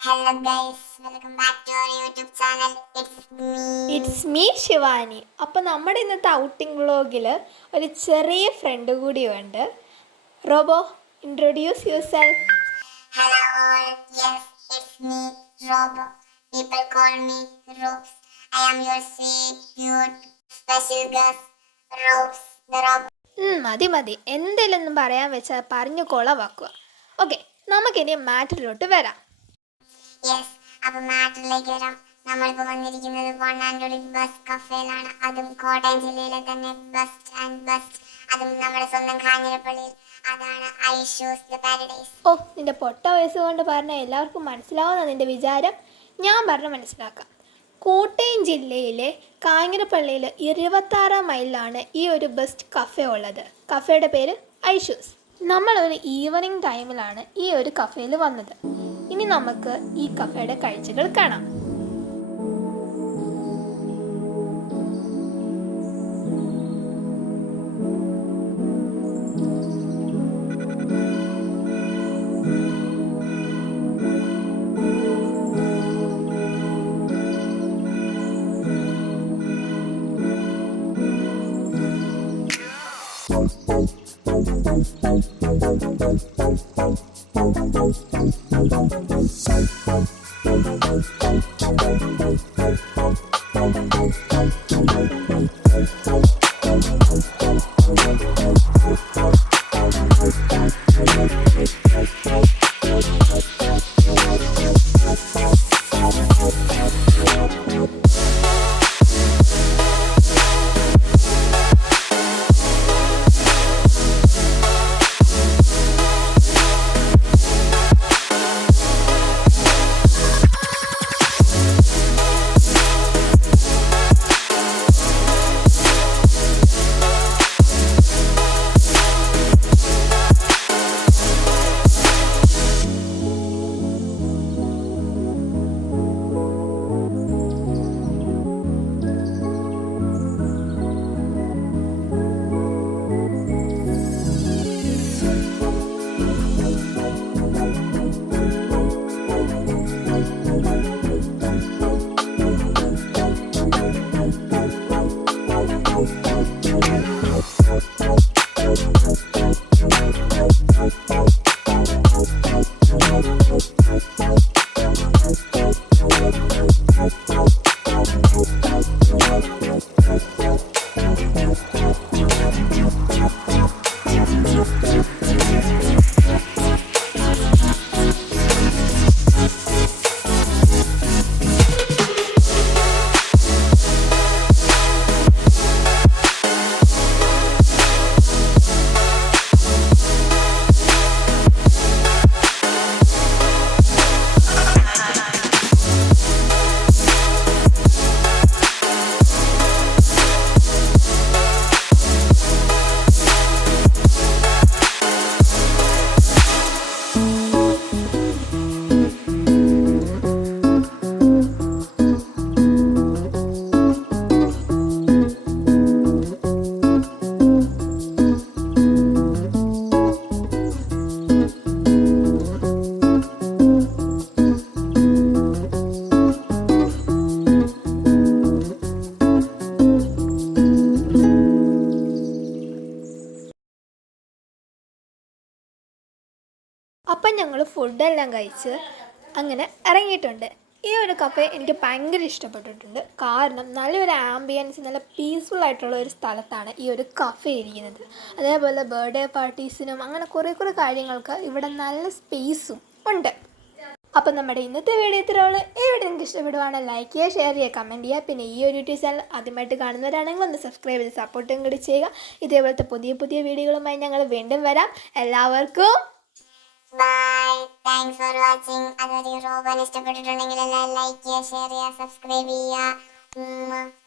Hello guys, welcome back to our YouTube channel. It's me Shivani. അപ്പോൾ നമ്മുടെ ഇന്നത്തെ outing വ്ളോഗിൽ ഒരു ചെറിയ ഫ്രണ്ട് കൂടിയുണ്ട്. Robo, introduce yourself. Hello all, yes, it's me, Robo. People call me Robes. I am your sweet, cute, special guest, Robes, the Robo. മതി എന്തെങ്കിലും പറയാൻ വെച്ചാൽ പറഞ്ഞു കൊളവാക്കുക. ഓക്കെ, നമുക്കിനി മാറ്ററിലോട്ട് വരാം. യെസ്, അപ്പോൾ മാറ്ററിലേക്ക് വരാം. നമ്മളിപ്പോൾ വന്നിരിക്കുന്നത് വൺ ആൻഡ് ഓൺലി ബെസ്റ്റ് കഫേയിലാണ്. അതും കോട്ടയം ജില്ലയിലെ തന്നെ ബെസ്റ്റ് ആൻഡ് ബെസ്റ്റ്. അതും നമ്മുടെ സ്വന്തം കാഞ്ഞിരപ്പള്ളിയിൽ. അതാണ് ഐഷൂസ് ദ പാരഡൈസ്. ഓ, നിന്റെ പൊട്ട വയസ്സ് കൊണ്ട് പറഞ്ഞാൽ എല്ലാവർക്കും മനസ്സിലാവുന്ന നിന്റെ വിചാരം. ഞാൻ പറഞ്ഞ് മനസ്സിലാക്കാം. കോട്ടയം ജില്ലയിലെ കാഞ്ഞിരപ്പള്ളിയിൽ 26 മൈലിലാണ് ഈ ഒരു ബെസ്റ്റ് കഫേ ഉള്ളത്. കഫേയുടെ പേര് ഐഷൂസ്. നമ്മളൊരു ഈവനിങ് ടൈമിലാണ് ഈ ഒരു കഫേയിൽ വന്നത്. ഇനി നമുക്ക് ഈ കഫേയുടെ കാഴ്ചകൾ കാണാം. അപ്പം ഞങ്ങൾ ഫുഡെല്ലാം കഴിച്ച് അങ്ങനെ ഇറങ്ങിയിട്ടുണ്ട്. ഈ ഒരു കഫേ എനിക്ക് ഭയങ്കര ഇഷ്ടപ്പെട്ടിട്ടുണ്ട്. കാരണം നല്ലൊരു ആംബിയൻസ്, നല്ല പീസ്ഫുൾ ആയിട്ടുള്ള ഒരു സ്ഥലത്താണ് ഈ ഒരു കഫേ ഇരിക്കുന്നത്. അതേപോലെ ബർത്ത്ഡേ പാർട്ടീസിനും അങ്ങനെ കുറേ കാര്യങ്ങൾക്ക് ഇവിടെ നല്ല സ്പേസും ഉണ്ട്. അപ്പം നമ്മുടെ ഇന്നത്തെ വീഡിയോ ഇത്രയുള്ളൂ. ഈ വീഡിയോ നിങ്ങൾക്ക് ഇഷ്ടപ്പെടുവാണെങ്കിൽ ലൈക്ക് ചെയ്യുക, ഷെയർ ചെയ്യുക, കമൻറ്റ് ചെയ്യുക. പിന്നെ ഈ ഒരു യൂട്യൂബ് ചാനൽ ആദ്യമായിട്ട് കാണുന്നവരാണെങ്കിൽ ഒന്ന് സബ്സ്ക്രൈബ് ചെയ്ത് സപ്പോർട്ടും കൂടി ചെയ്യുക. ഇതേപോലത്തെ പുതിയ വീഡിയോകളുമായി ഞങ്ങൾ വീണ്ടും വരാം. എല്ലാവർക്കും ബൈ, താങ്ക്സ് ഫോർ വാച്ചിങ്. അതൊരു റോബോനെ ഇഷ്ടപ്പെട്ടിട്ടുണ്ടെങ്കിൽ എല്ലാം ലൈക്ക് ചെയ്യുക, ഷെയർ ചെയ്യുക, സബ്സ്ക്രൈബ് ചെയ്യുക.